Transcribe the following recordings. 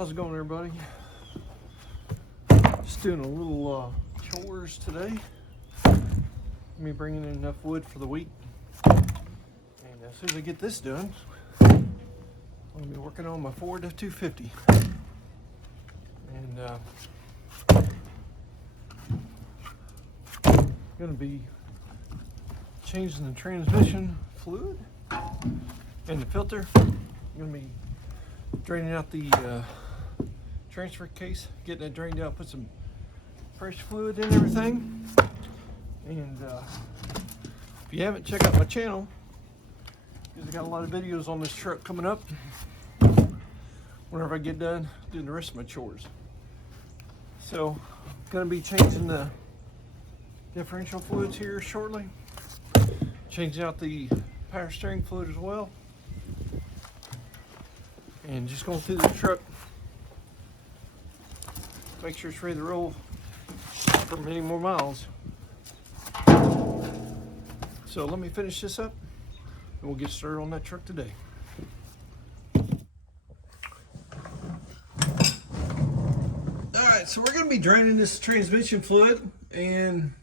How's it going, everybody? Just doing a little chores today. Me bringing in enough wood for the week. And as soon as I get this done, I'm going to be working on my Ford F250. And going to be changing the transmission fluid and the filter. I'm going to be draining out the transfer case, getting that drained out, put some fresh fluid in everything. And if you haven't, check out my channel, because I got a lot of videos on this truck coming up whenever I get done doing the rest of my chores. So I'm going to be changing the differential fluids here shortly, changing out the power steering fluid as well, and just going through the truck, make sure it's ready to roll for many more miles. So let me finish this up and we'll get started on that truck today. Alright, so we're going to be draining this transmission fluid, and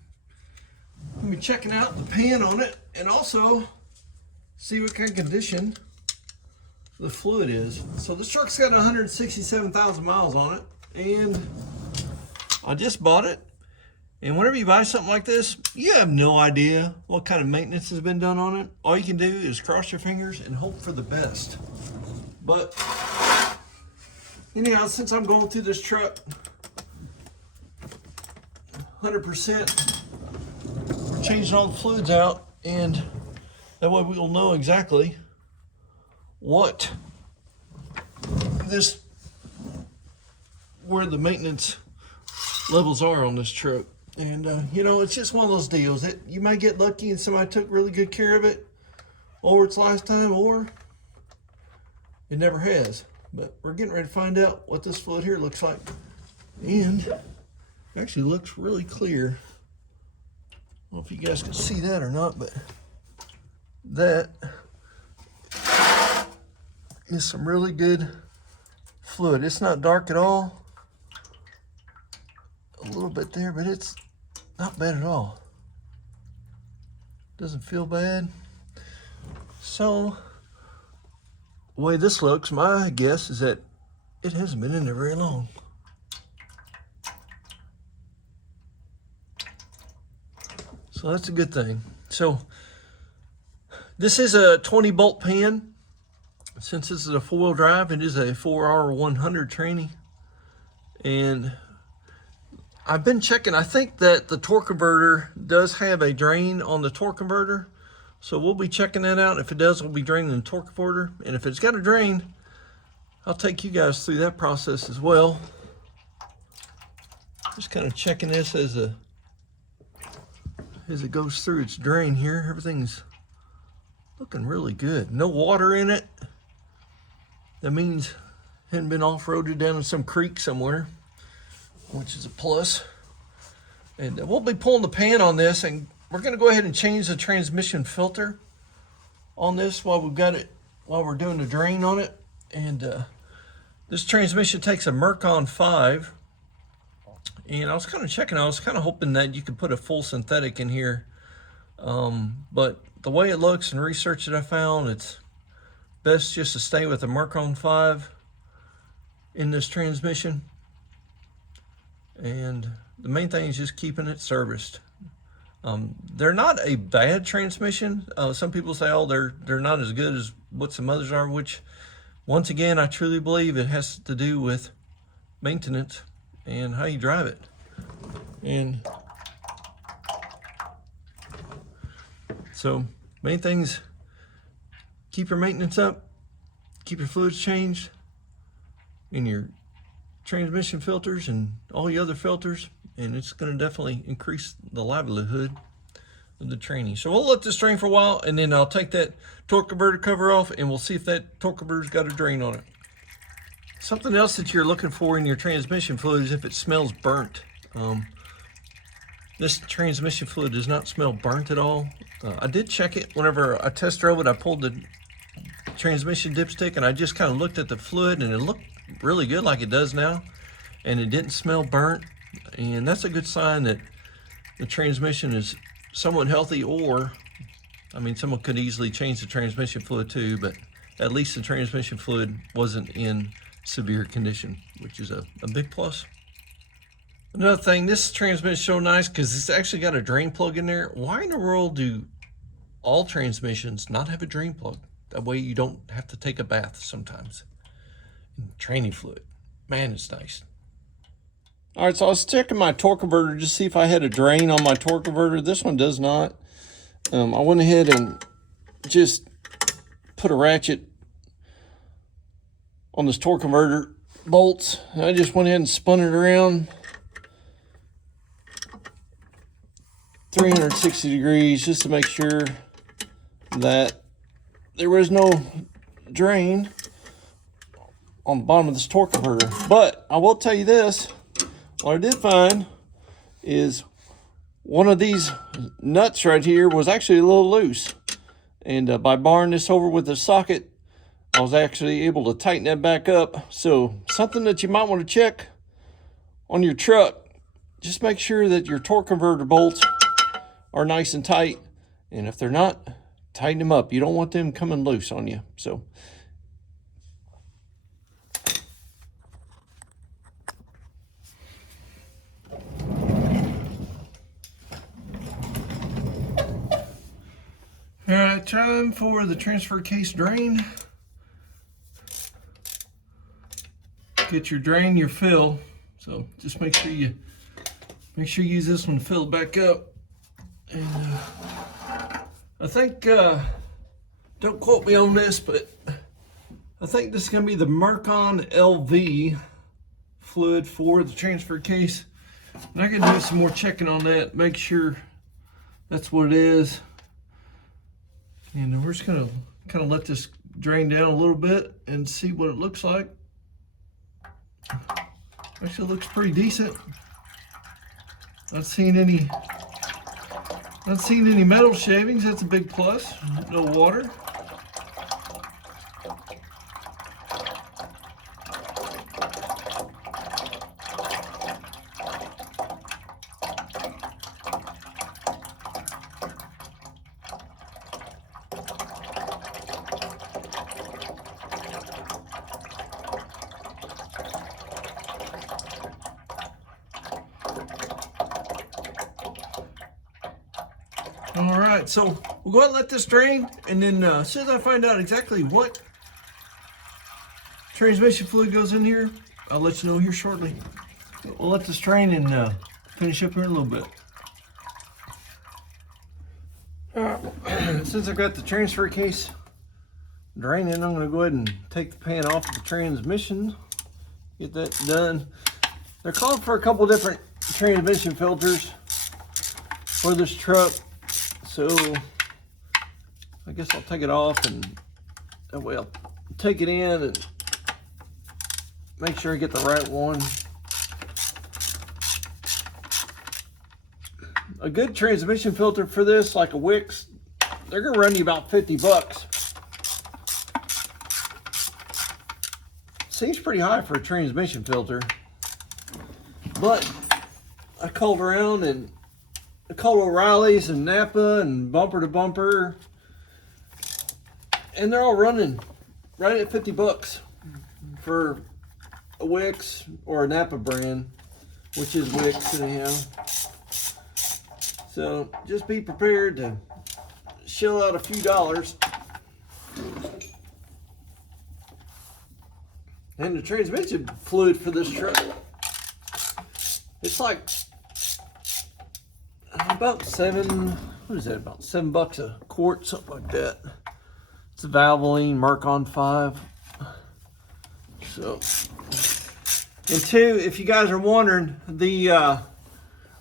I'm be checking out the pan on it and also see what kind of condition the fluid is. So this truck's got 167,000 miles on it, and I just bought it. And whenever you buy something like this, you have no idea what kind of maintenance has been done on it. All you can do is cross your fingers and hope for the best. But anyhow, since I'm going through this truck 100%, we're changing all the fluids out, and that way we'll know exactly what where the maintenance levels are on this truck. And you know, it's just one of those deals that you might get lucky and somebody took really good care of it over its lifetime, or it never has. But we're getting ready to find out what this fluid here looks like, and it actually looks really clear. I don't know if you guys can see that or not, but that is some really good fluid. It's not dark at all. A little bit there, but it's not bad at all. Doesn't feel bad. So the way this looks, my guess is that it hasn't been in there very long. So that's a good thing. So this is a 20 bolt pan. Since this is a 4-wheel drive, it is a 4R100 tranny. And I've been checking. I think that the torque converter does have a drain on the torque converter. So we'll be checking that out. If it does, we'll be draining the torque converter. And if it's got a drain, I'll take you guys through that process as well. Just kind of checking this as it goes through its drain here. Everything's looking really good. No water in it. That means it hadn't been off-roaded down in some creek somewhere, which is a plus. And we'll be pulling the pan on this, and we're going to go ahead and change the transmission filter on this while we've got it, while we're doing the drain on it. And this transmission takes a Mercon 5, and I was kind of checking. I was kind of hoping that you could put a full synthetic in here, but the way it looks and research that I found, it's best just to stay with the Mercon 5 in this transmission. And the main thing is just keeping it serviced. They're not a bad transmission. Some people say, oh, they're not as good as what some others are, which once again, I truly believe it has to do with maintenance and how you drive it. And so main things, keep your maintenance up, keep your fluids changed in your transmission filters and all the other filters, and it's going to definitely increase the livelihood of the training. So we'll let this drain for a while, and then I'll take that torque converter cover off, and we'll see if that torque converter's got a drain on it. Something else that you're looking for in your transmission fluid is if it smells burnt. This transmission fluid does not smell burnt at all. I did check it whenever I test drove it. I pulled the transmission dipstick, and I just kind of looked at the fluid, and it looked really good like it does now, and it didn't smell burnt, and that's a good sign that the transmission is somewhat healthy. Or, I mean, someone could easily change the transmission fluid too, but at least the transmission fluid wasn't in severe condition, which is a big plus. Another thing, this transmission is so nice because it's actually got a drain plug in there. Why in the world do all transmissions not have a drain plug? That way you don't have to take a bath sometimes. And training fluid, man, it's nice. All right, so I was checking my torque converter just to see if I had a drain on my torque converter. This one does not. I went ahead and just put a ratchet on this torque converter bolts, and I just went ahead and spun it around 360 degrees just to make sure that there was no drain on the bottom of this torque converter. But I will tell you this, what I did find is one of these nuts right here was actually a little loose. And by barring this over with a socket, I was actually able to tighten that back up. So something that you might want to check on your truck, just make sure that your torque converter bolts are nice and tight. And if they're not, tighten them up. You don't want them coming loose on you. So all right, time for the transfer case drain. Get your drain, your fill. So just make sure you use this one to fill it back up. And I think, don't quote me on this, but I think this is going to be the Mercon LV fluid for the transfer case. And I can do some more checking on that, make sure that's what it is. And we're just going to kind of let this drain down a little bit and see what it looks like. Actually, it looks pretty decent. Not seeing any metal shavings. That's a big plus. No water. All right, so we'll go ahead and let this drain, and then as soon as I find out exactly what transmission fluid goes in here, I'll let you know here shortly. We'll let this drain and finish up here in a little bit. Since I've got the transfer case draining, I'm going to go ahead and take the pan off of the transmission, get that done. They're called for a couple different transmission filters for this truck. So I guess I'll take it off, and that way I'll take it in and make sure I get the right one. A good transmission filter for this, like a Wix, they're gonna run you about 50 bucks. Seems pretty high for a transmission filter, but I called around and I called O'Reilly's and Napa and Bumper to Bumper, and they're all running right at 50 bucks for a Wix or a Napa brand, which is Wix anyhow. So just be prepared to shell out a few dollars. And the transmission fluid for this truck, it's like about about $7 a quart, something like that. It's a Valvoline Mercon 5. So, and two, if you guys are wondering, the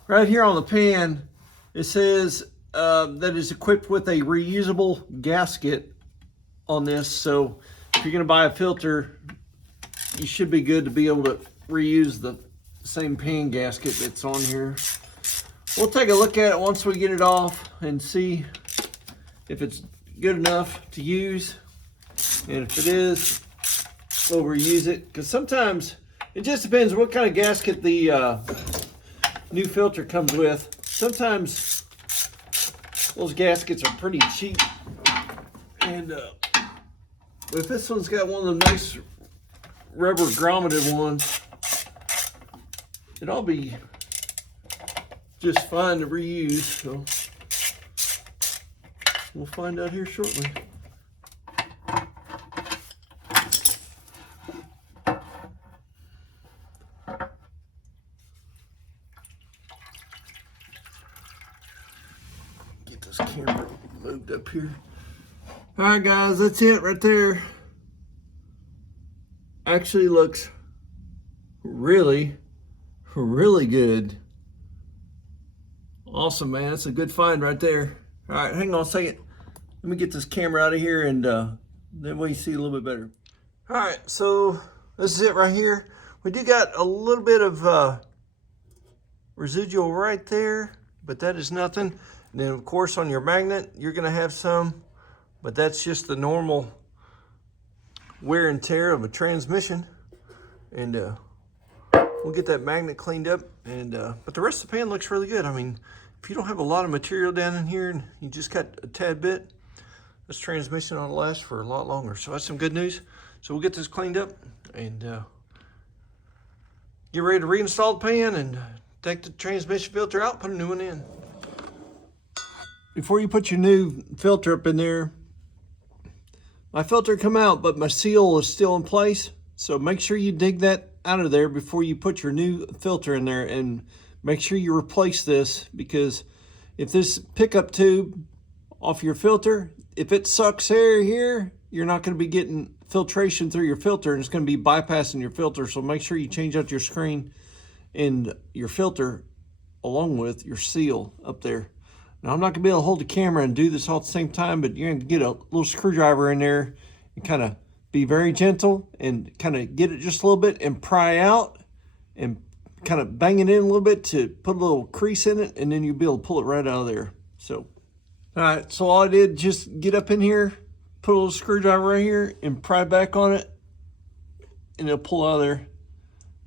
right here on the pan, it says that it's equipped with a reusable gasket on this. So if you're going to buy a filter, you should be good to be able to reuse the same pan gasket that's on here. We'll take a look at it once we get it off and see if it's good enough to use. And if it is, we'll reuse it, because sometimes it just depends what kind of gasket the new filter comes with. Sometimes those gaskets are pretty cheap, and if this one's got one of the nice rubber grommeted ones, it'll be just fine to reuse. So we'll find out here shortly. Get this camera moved up here. All right, guys, that's it right there. Actually looks really good. Awesome, man. That's a good find right there. All right, hang on a second. Let me get this camera out of here, and then we see a little bit better. All right, so this is it right here. We do got a little bit of residual right there, but that is nothing. And then, of course, on your magnet, you're going to have some, but that's just the normal wear and tear of a transmission. And we'll get that magnet cleaned up. And but the rest of the pan looks really good. I mean, if you don't have a lot of material down in here and you just got a tad bit, this transmission ought to last for a lot longer. So that's some good news. So we'll get this cleaned up and get ready to reinstall the pan and take the transmission filter out, put a new one in. Before you put your new filter up in there, my filter come out, but my seal is still in place. So make sure you dig that out of there before you put your new filter in there, and make sure you replace this, because if this pickup tube off your filter, if it sucks air here, you're not going to be getting filtration through your filter, and it's going to be bypassing your filter. So make sure you change out your screen and your filter along with your seal up there. Now, I'm not going to be able to hold the camera and do this all at the same time, but you're going to get a little screwdriver in there and kind of be very gentle and kind of get it just a little bit and pry out and kind of bang it in a little bit to put a little crease in it, and then you'll be able to pull it right out of there. So, all right, so all I did, just get up in here, put a little screwdriver right here and pry back on it, and it'll pull out of there.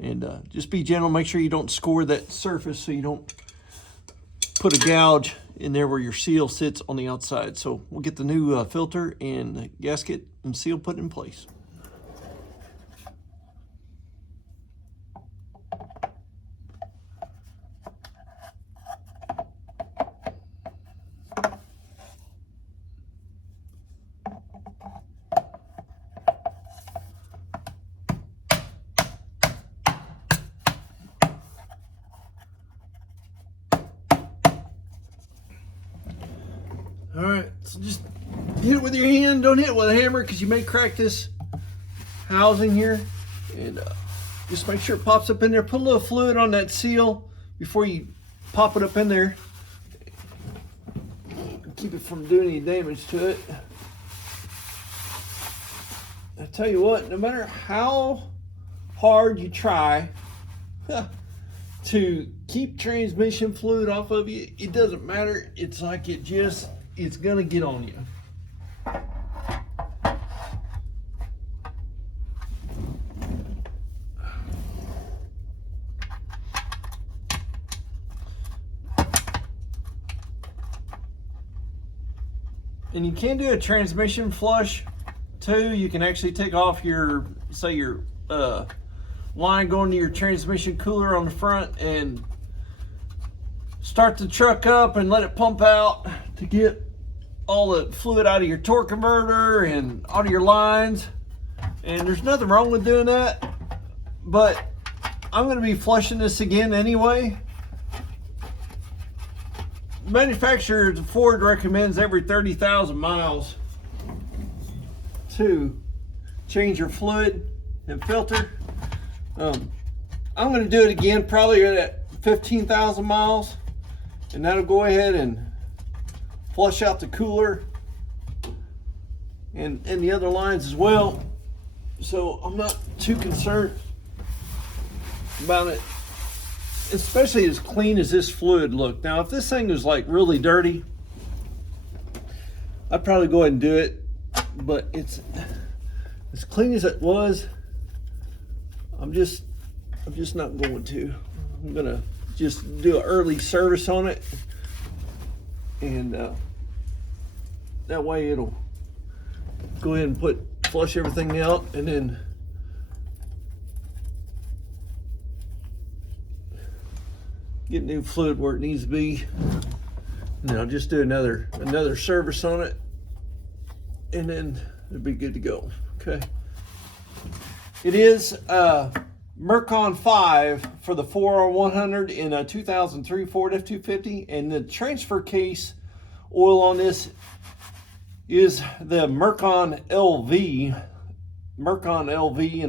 And just be gentle, make sure you don't score that surface so you don't put a gouge in there where your seal sits on the outside. So we'll get the new filter and gasket and seal put in place. All right, so just hit it with your hand. Don't hit it with a hammer, because you may crack this housing here. And just make sure it pops up in there. Put a little fluid on that seal before you pop it up in there. Keep it from doing any damage to it. I tell you what, no matter how hard you try to keep transmission fluid off of you, it doesn't matter. It's like it's gonna get on you. And you can do a transmission flush too. You can actually take off your, say your line going to your transmission cooler on the front and start the truck up and let it pump out to get all the fluid out of your torque converter and out of your lines. And there's nothing wrong with doing that, but I'm going to be flushing this again anyway. Manufacturer Ford recommends every 30,000 miles to change your fluid and filter. I'm going to do it again probably at 15,000 miles, and that'll go ahead and flush out the cooler and the other lines as well. So I'm not too concerned about it, especially as clean as this fluid looked. Now, if this thing was like really dirty, I'd probably go ahead and do it, but as clean as it was, I'm just not going to. I'm gonna just do an early service on it, and that way it'll go ahead and flush everything out, and then get new fluid where it needs to be. And then I'll just do another service on it, and then it'll be good to go. Okay. It is Mercon 5 for the 4R100 in a 2003 Ford F250, and the transfer case oil on this is the Mercon LV. Mercon LV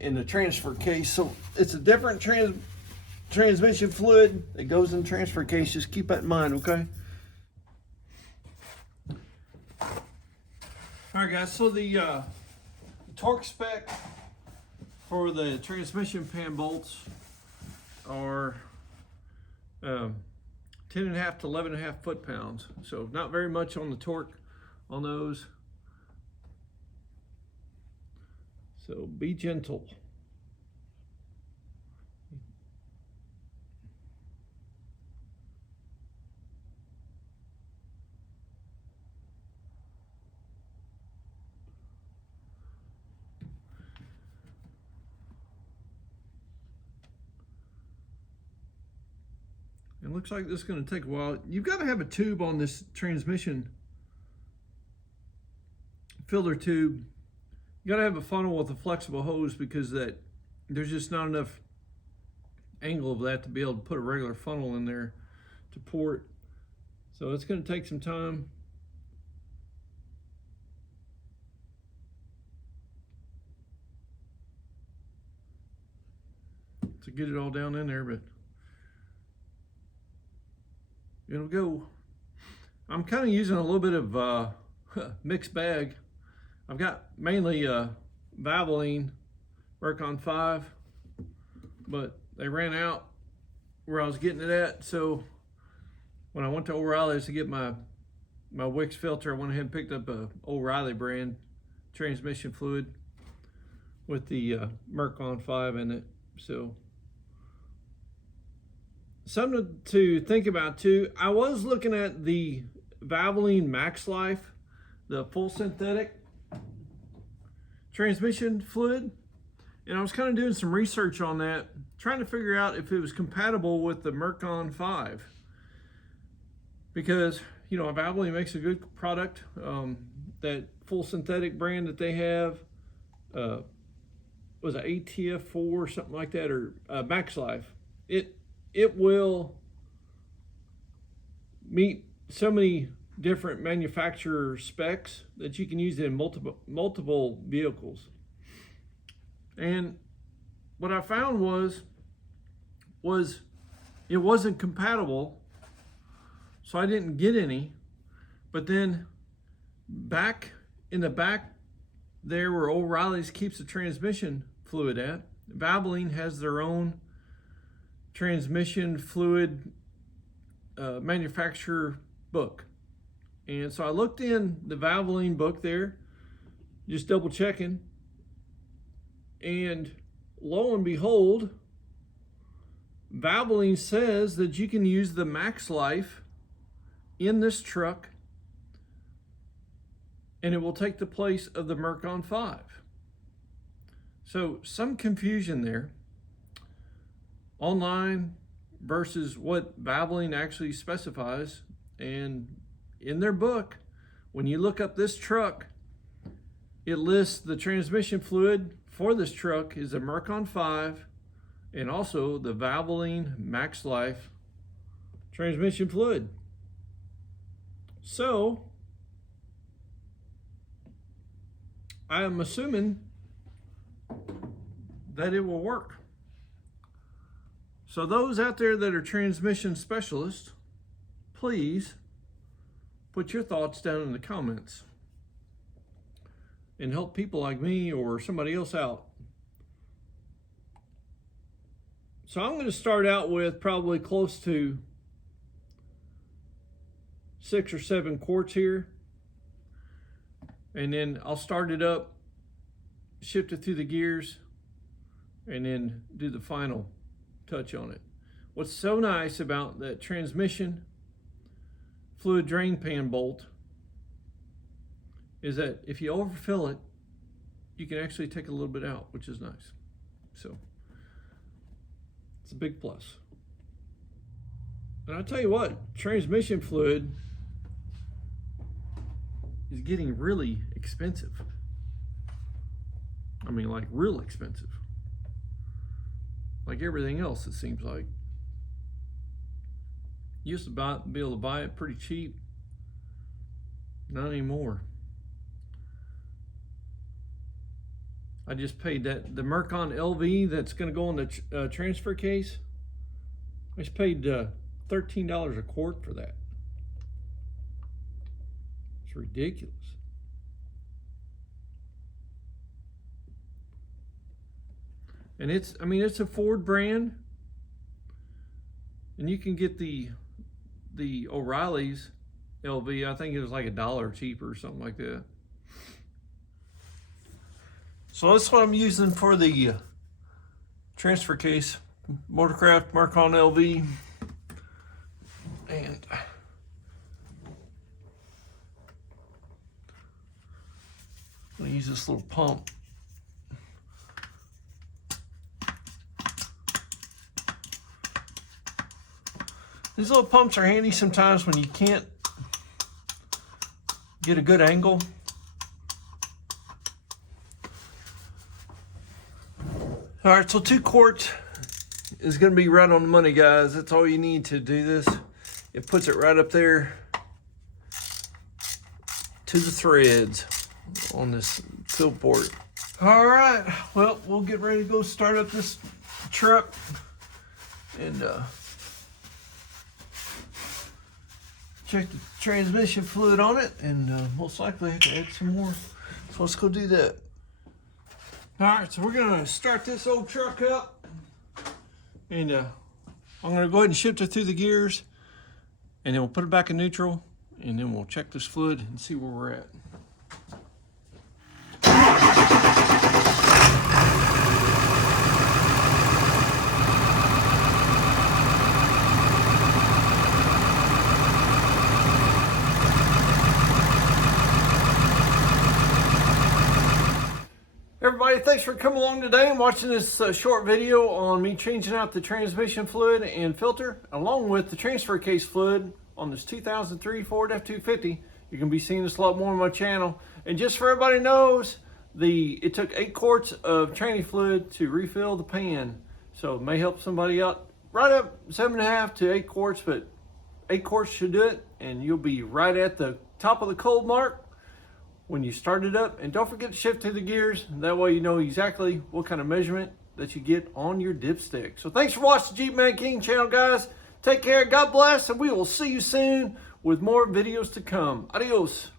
in the transfer case. So it's a different transmission fluid that goes in the transfer case. Just keep that in mind, okay? All right, guys. So the torque spec for the transmission pan bolts are 10.5 to 11.5 foot-pounds. So not very much on the torque on those. So be gentle. It looks like this is going to take a while. You've got to have a tube on this transmission, filler tube. You got to have a funnel with a flexible hose, because there's just not enough angle of that to be able to put a regular funnel in there to pour it. So it's going to take some time. To get it all down in there, but it'll go. I'm kind of using a little bit of mixed bag. I've got mainly Valvoline Mercon 5, but they ran out where I was getting it at. So when I went to O'Reilly's to get my Wix filter, I went ahead and picked up a O'Reilly brand transmission fluid with the Mercon 5 in it. So something to think about too. I was looking at the Valvoline Max Life, the full synthetic transmission fluid, and I was kind of doing some research on that, trying to figure out if it was compatible with the Mercon 5, because you know Valvoline makes a good product. That full synthetic brand that they have was an ATF4 or something like that, or Max Life. It will meet so many different manufacturer specs that you can use it in multiple vehicles. And what I found was it wasn't compatible, so I didn't get any. But then back in the back there where O'Reilly's keeps the transmission fluid at, Valvoline has their own transmission fluid manufacturer book. And so I looked in the Valvoline book there, just double checking, and lo and behold, Valvoline says that you can use the Max Life in this truck and it will take the place of the Mercon 5. So some confusion there online versus what Valvoline actually specifies. And in their book, when you look up this truck, it lists the transmission fluid for this truck is a Mercon 5 and also the Valvoline Max Life transmission fluid. So I am assuming that it will work. So those out there that are transmission specialists, please put your thoughts down in the comments and help people like me or somebody else out. So I'm going to start out with probably close to 6 or 7 quarts here. And then I'll start it up shift it through the gears, and then do the final touch on it. What's so nice about that transmission fluid drain pan bolt is that if you overfill it, you can actually take a little bit out, which is nice. So it's a big plus. And I'll tell you what, transmission fluid is getting really expensive. I mean, like real expensive. Like everything else, it seems like. You used to be able to buy it pretty cheap. Not anymore. I just paid that, the Mercon LV that's going to go on the transfer case. I just paid $13 a quart for that. It's ridiculous. And it's, I mean, it's a Ford brand. And you can get the O'Reilly's LV, I think it was like $1 cheaper or something like that. So that's what I'm using for the transfer case. Motorcraft Mercon LV. And I'm gonna use this little pump. These little pumps are handy sometimes when you can't get a good angle. All right, so 2 quarts is gonna be right on the money, guys. That's all you need to do this. It puts it right up there to the threads on this fill port. All right, well, we'll get ready to go start up this truck and check the transmission fluid on it, and most likely have to add some more. So let's go do that. All right, so we're gonna start this old truck up, and I'm gonna go ahead and shift it through the gears, and then we'll put it back in neutral, and then we'll check this fluid and see where we're at. Everybody, thanks for coming along today and watching this short video on me changing out the transmission fluid and filter, along with the transfer case fluid on this 2003 Ford F250. You're going to be seeing this a lot more on my channel. And just for everybody knows, it took 8 quarts of tranny fluid to refill the pan. So it may help somebody out. Right up 7.5 to 8 quarts, but 8 quarts should do it. And you'll be right at the top of the cold mark when you start it up. And don't forget to shift to the gears. That way you know exactly what kind of measurement that you get on your dipstick. So thanks for watching the Jeep Man King channel, guys. Take care, God bless, and we will see you soon with more videos to come. Adios.